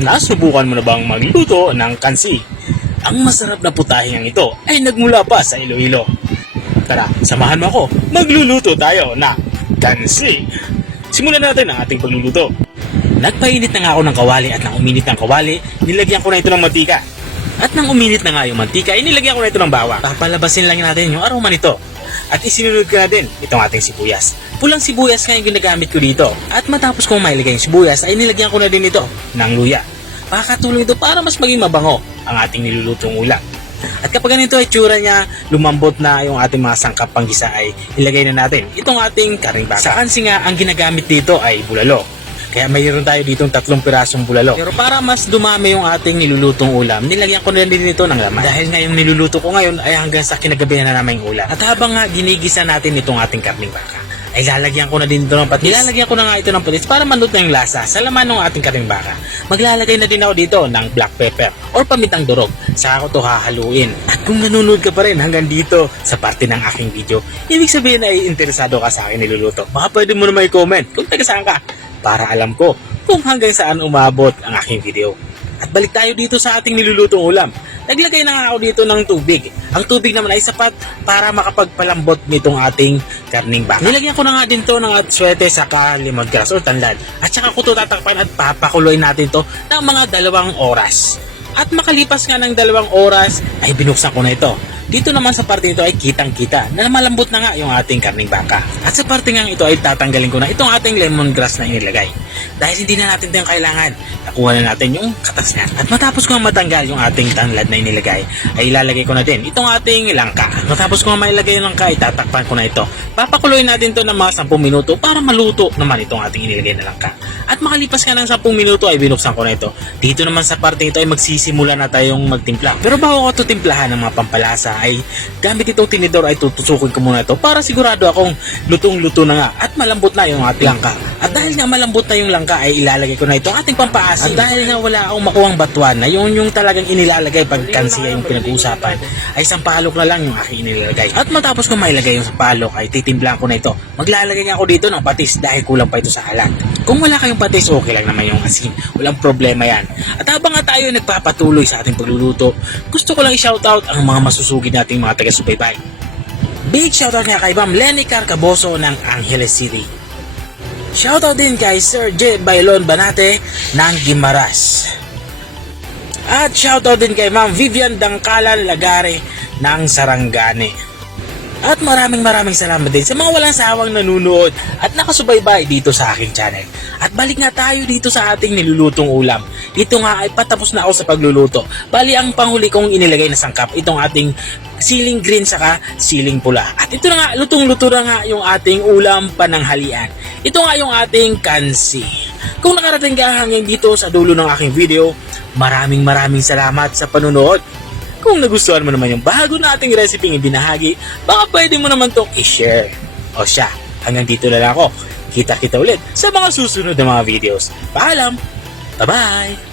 Nasubukan mo na bang magluto ng kansi? Ang masarap na putahing ito ay nagmula pa sa Iloilo. Tara, samahan mo ako. Magluluto tayo na kansi. Simulan natin ang ating pagluluto. Nagpainit na nga ako ng kawali at nang uminit ng kawali, nilagyan ko na ito ng mantika. At nang uminit na nga yung mantika, nilagyan ko na ito ng bawang. Papalabasin lang natin yung aroma nito. At isinunod ko na din itong ating sibuyas. Pulang sibuyas nga yung ginagamit ko dito. At matapos kong mailagay yung sibuyas, ay nilagyan ko na din ito ng luya. Pakatulong ito para mas maging mabango ang ating nilulutong ulam. At kapag ganito ay tsura niya, lumambot na yung ating mga sangkap panggisa, ay ilagay na natin itong ating karing baka. Sa kansi nga, ang ginagamit dito ay bulalo. Kaya mayroon tayo ditong 3 pirasong bulalo. Pero para mas dumami yung ating nilulutong ulam, nilagyan ko na din ito ng laman. Dahil nga yung niluluto ko ngayon ay hanggang sa kinagabihan na naman yung ulam. At habang nga ginigisa natin itong ating karning baka, ay lalagyan ko na din ito ng patis. Nilalagyan ko na nga ito ng patis para manot na yung lasa sa laman ng ating karning baka. Maglalagay na din ako dito ng black pepper or pamintang durog. Saka ko ito hahaluin. At kung nanonood ka pa rin hanggang dito sa parte ng aking video, ibig sabihin ay interesado ka sa aking niluluto. Baka pwede mo naman i-comment kung taga saan ka, para alam ko kung hanggang saan umabot ang aking video. At balik tayo dito sa ating nilulutong ulam. Naglagay na nga ako dito ng tubig. Ang tubig naman ay sapat para makapagpalambot nitong ating karning baka. Nilagyan ko na nga din to ng atswete saka lemongrass or tanlad. At saka ko to tatakpan at papakuloy natin to ng mga 2 oras. At makalipas nga ng 2 oras ay binuksan ko na ito. Dito naman sa parte ito ay kitang-kita na malambot na nga yung ating karning baka. At sa parte nga ito ay tatanggalin ko na itong ating lemongrass na inilagay. Dahil hindi na natin ito yung kailangan, nakuha na natin yung katas niya. At matapos ko nga matanggal yung ating tanlad na inilagay, ay ilalagay ko na din itong ating langka. Matapos ko nga mailagay yung langka, ay tatakpan ko na ito. Papakuloy natin ito ng mga 10 minuto para maluto naman itong ating inilagay na langka. At makalipas nga ng 10 minuto ay binuksan ko na ito. Dito naman sa parte ito ay magsisimula na tayong magtimpla. Pero bago ko ito timplahan ng mga pampalasa, ay gamit itong tinidor ay tutusukin ko muna ito para sigurado akong lutong-luto na nga at malambot na yung ating langka. At dahil nga malambot na yung langka, ay ilalagay ko na itong ating pampaasin. At dahil nga wala akong makuhang batuan na yung talagang inilalagay pag kansiya yung pinag-uusapan, ay sampalok na lang yung aking inilalagay. At matapos ko mailagay yung sampalok, ay titimblang ko na ito. Maglalagay nga ako dito ng patis dahil kulang pa ito sa alat. Kung wala kayong patis, okay lang naman yung asin. Walang problema yan. At habang nga tayo nagpapatuloy sa ating pagluluto, gusto ko lang i-shoutout ang mga masusugid nating mga taga-subaybay. Big shoutout nga kay Ma'am Lenny Carcaboso ng Angeles City. Shoutout din kay Sir J. Bailon Banate ng Guimaras. At shoutout din kay Ma'am Vivian Dangkalan Lagare ng Sarangani. At maraming salamat din sa mga walang sawang nanunood at nakasubaybay dito sa aking channel. At balik nga tayo dito sa ating nilulutong ulam. Dito nga ay patapos na ako sa pagluluto. Bali ang panghuli kong inilagay na sangkap, itong ating siling green saka siling pula. At ito na nga, lutong-luto na nga yung ating ulam pananghalian. Ito nga yung ating kansi. Kung nakarating ka hanggang dito sa dulo ng aking video, maraming salamat sa panunood. Kung nagustuhan mo naman yung bago nating recipe yung binahagi, baka pwede mo naman itong i-share. O siya, hanggang dito na lang ako. Kita-kita ulit sa mga susunod na mga videos. Paalam! Bye-bye!